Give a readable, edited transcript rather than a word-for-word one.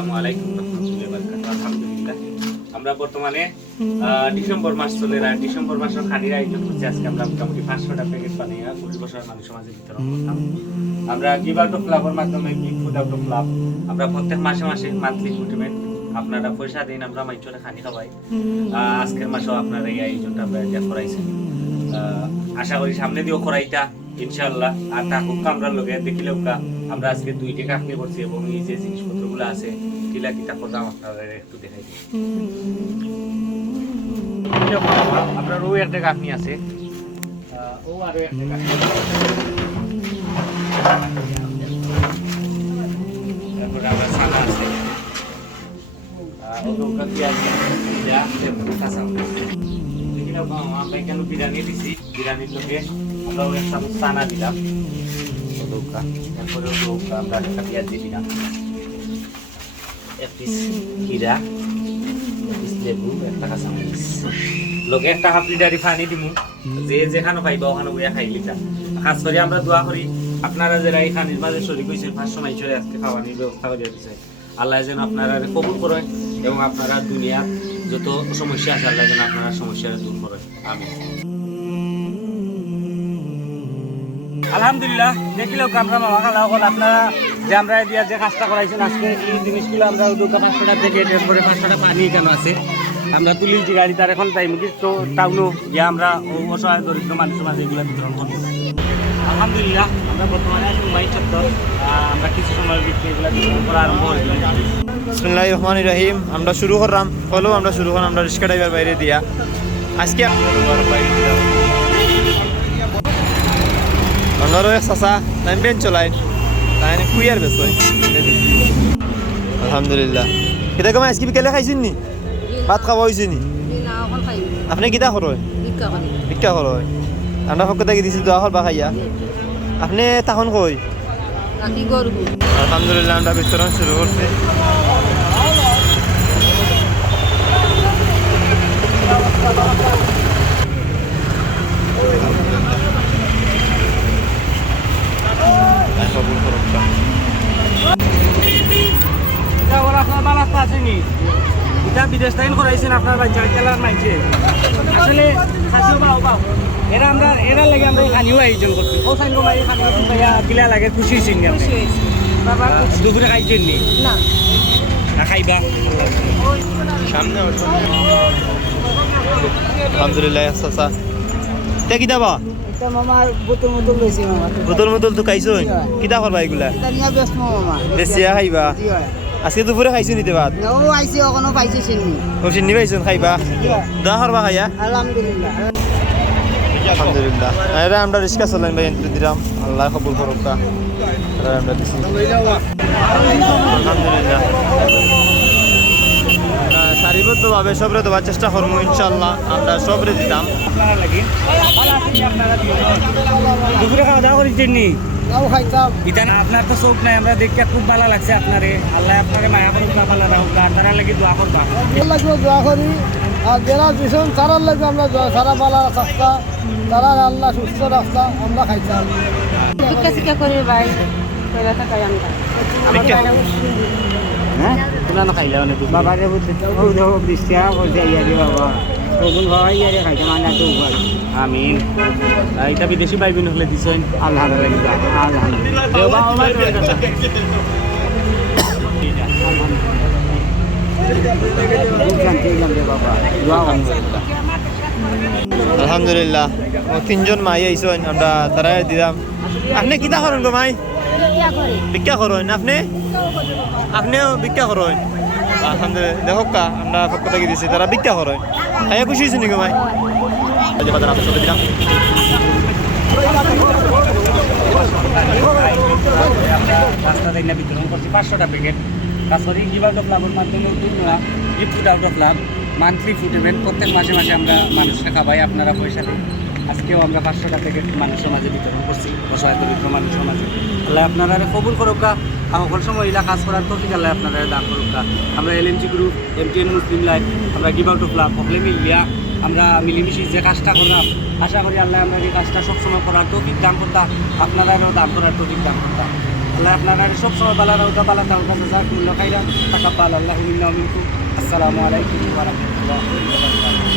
আসসালামু আলাইকুম রহমতুল্লাহি ওয়া বারাকাতুহু। আলহামদুলিল্লাহ আমরা বর্তমানে ডিসেম্বর মাস চলে আর ডিসেম্বর মাসের খানির আয়োজন করছি। আজকে আমরা মোটামুটি 500টা প্যাকেট বানিয়ে পরিবেশন মানুষের মাঝে বিতরণ করতাম। আমরা গিভ আউট অফ ক্লাবের মাধ্যমে give food out of club আমরা প্রত্যেক মাসে মাসে মান্থলি ফুডমেন্ট আপনারা পয়সা দিন আমরা মাইচরে খানি খাওয়াই। আজকের মাসেও আপনারা এই আয়োজনটা করাইছেন, আশা করি সামনে দিয়েও করাইতা ইনশাআল্লাহ। আর থাকুক আমরা লোকে দেখিলেও আমরা আজকে 2টি কাকনি করছি এবং এই যে জিনিসপত্রগুলো আছে কিলা কিতা করলাম আপনারা একটু দেখাই দিই। আপনার ও একটা কাকনি আছে, ও আরো একটা কাকনি, তারপরে আমরা সাদা আছে, ও কাকি আছে, যা কাঁচা দেখিলেও আমরা এখানে বিরিয়ানি দিছি, বিরিয়ানির লোকে আমরা ও একটা সানা দিলাম, তারপরে আমরা একটা পেঁয়াজ দিয়ে দিলাম, এক পিস কিরা, এক পিস লেবু, একটা কাঁচামরিচ, লোকে একটা হাফ লিটারি পানি দিব, যে যেখানে পাইবা ওখানে বইয়া খাই লিটা। খাস করে আমরা দোয়া করি আপনারা যারা এই খানির মাঝে শরীর হয়েছেন 500 মাইচরে আজকে খাওয়ানির ব্যবস্থা করে দিচ্ছে, আল্লাহ যেন আপনারা কবুল করেন এবং আপনারা দুনিয়ার যত সমস্যা আছে আল্লাহ যেন আপনারা সমস্যা দূর করেন। আমিন। আলহামদুলিল্লাহ দেখিলেও আমরা মামা খালা হল আপনারা যে আমরা দিয়া যে কাজটা করাইছেন আজকে এই জিনিসগুলো আমরা 500টা থেকে এরপরে 500টা পানি কেন আছে আমরা তুলিছি গাড়ি তার এখন টাইম তো টাউনও গিয়ে আমরা অসহায় দরিদ্র মানুষের মাঝে এগুলো বিতরণ করবো। আলহামদুলিল্লাহ আমরা বর্তমানে আছি মুম্বাই চত্বর, আমরা কিছু সময়ের ভিতরে এগুলো বিতরণ করা আরম্ভ হয়ে গেল। বিসমিল্লাহির রহমানির রহিম। আমরা শুরু করলাম আমরা শুরু করলাম আমরা রিক্সা ড্রাইভার বাইরে দিয়া আজকে আপনারও এক চাষা তাই বেন চলাই তাই কুইয়ার বেশ আলহামদুলিল্লাহ। কেটা কমাই আজকে বিকেলে খাইছেন নি ভাত খাওয়া হয়েছে নি? আপনি কিতা করো ভিক্ষা করো? আমরা পক্ষ থেকে দিছি দোয়া করবা খাইয়া। আপনি তখন কই? আলহামদুলিল্লাহ আমরা বিতরণ শুরু করছি। বিদেশ টাইম করাইছেন আপনার বাচ্চা খেলার মাইছে আসলে এরা আমরা এরা লাগে আমরা খানিও আয়োজন করছি। ও সাইন ভাই খানি কিলা লাগে খুশি হয়েছেন দুপুরে খাইছেন নি না খাইবা সামনে আলহামদুলিল্লাহ চাচা তে কিতা বা মামার বোতল মতল লইছি মামা বোতল মতল তো খাইছো কিতা করবা এগুলা? ব্যস্ত মামা বেশিয়া খাইবা? আজকে দুপুরে খাইছো নিতে ভাত? ও আইছে ওখানে পাইছে চিনি ও চিনি পাইছেন খাইবা দা করবা খাইয়া? আলহামদুলিল্লাহ আলহামদুলিল্লাহ। এরা আমরা রিক্সা চলেন ভাই এন্ট্রি দিলাম, আল্লাহ কবুল করুক। আমরা দিছি আলহামদুলিল্লাহ। সারিবদ্ধভাবে সবরে দেওয়ার চেষ্টা করবো ইনশাল্লাহ, আমরা সবরে দিতাম। আপনারা লাগে দুপুরে খাওয়া দাওয়া করেছেন নি? আপনার তো চোখ নাই, আমরা দেখতে খুব ভালো লাগছে আপনারে। আল্লাহ আপনারে মায়া করুক, ভালো রাখুক, তারা লাগে দোয়া করবা দোয়া করি। আর যারা দিছেন তারার লাগবে আমরা সারা বালা রাস্তা তারা আল্লাহ সুস্থ রাস্তা আমরা খাইতাম শিক্ষা করি ভাই বাবারে বৃষ্টিয়া বলছে ইয়ারি বাবা ওগুন ভাই ইয়ারি খাইতে মানে তো আমিন। এটা বিদেশি বাইবিন হলে দিছেন আলহামদুলিল্লাহ আলহামদুলিল্লাহ। ও 3জন মাই আইসেন আমরা তারা দিলাম। আপনি কিতা করেন গো মাই? ভিক্ষা করেন? আপনিও ভিক্ষা করেন? আলহামদুলিল্লাহ। দেখো আমরা পক্ষ থেকে দিছি তারা ভিক্ষা করেন, খাইয়া খুশি হয়েছে নাকি মাই? দিলাম রাস্তা থেকে বিতরণ করছি 500টা প্যাকেট। কাছরি গিভ আউট অফ ক্লাবের মাধ্যমে give food out of club monthly food event প্রত্যেক মাসে মাসে আমরা মানুষরা খাবাই, আপনারা পয়সা দিই। আজকেও আমরা 500টা প্যাকেট মানুষের মাঝে বিতরণ করছি, অসহায় দরিদ্র মানুষের মাঝে। আল্লাহ আপনারা কবুল করুক, সকল সময় এলা কাজ করার তৌফিক আল্লাহ আপনারা দান করুক। আমরা LMG গ্রুপ, MTN মুসলিম লাইফ, আমরা গিভ আউট অফ ক্লাব সকলে মিলিয়া আমরা মিলেমিশে যে কাজটা করলাম, আশা করি আল্লাহ আমরা এই কাজটা সবসময় করার তৌফিক দান করতাম, আপনারাও দান করার তৌফিক দান করতাম। আল্লাহ আপনারা সব সময় বালা রাউতা বালা তাওকা জাযাকুল্লাহু খাইরান তাকাব্বালাল্লাহু মিন্না ওয়া মিনকুম। আসসালামু আলাইকুম ওয়া রাহমাতুল্লাহি ওয়া বারাকাতুহু।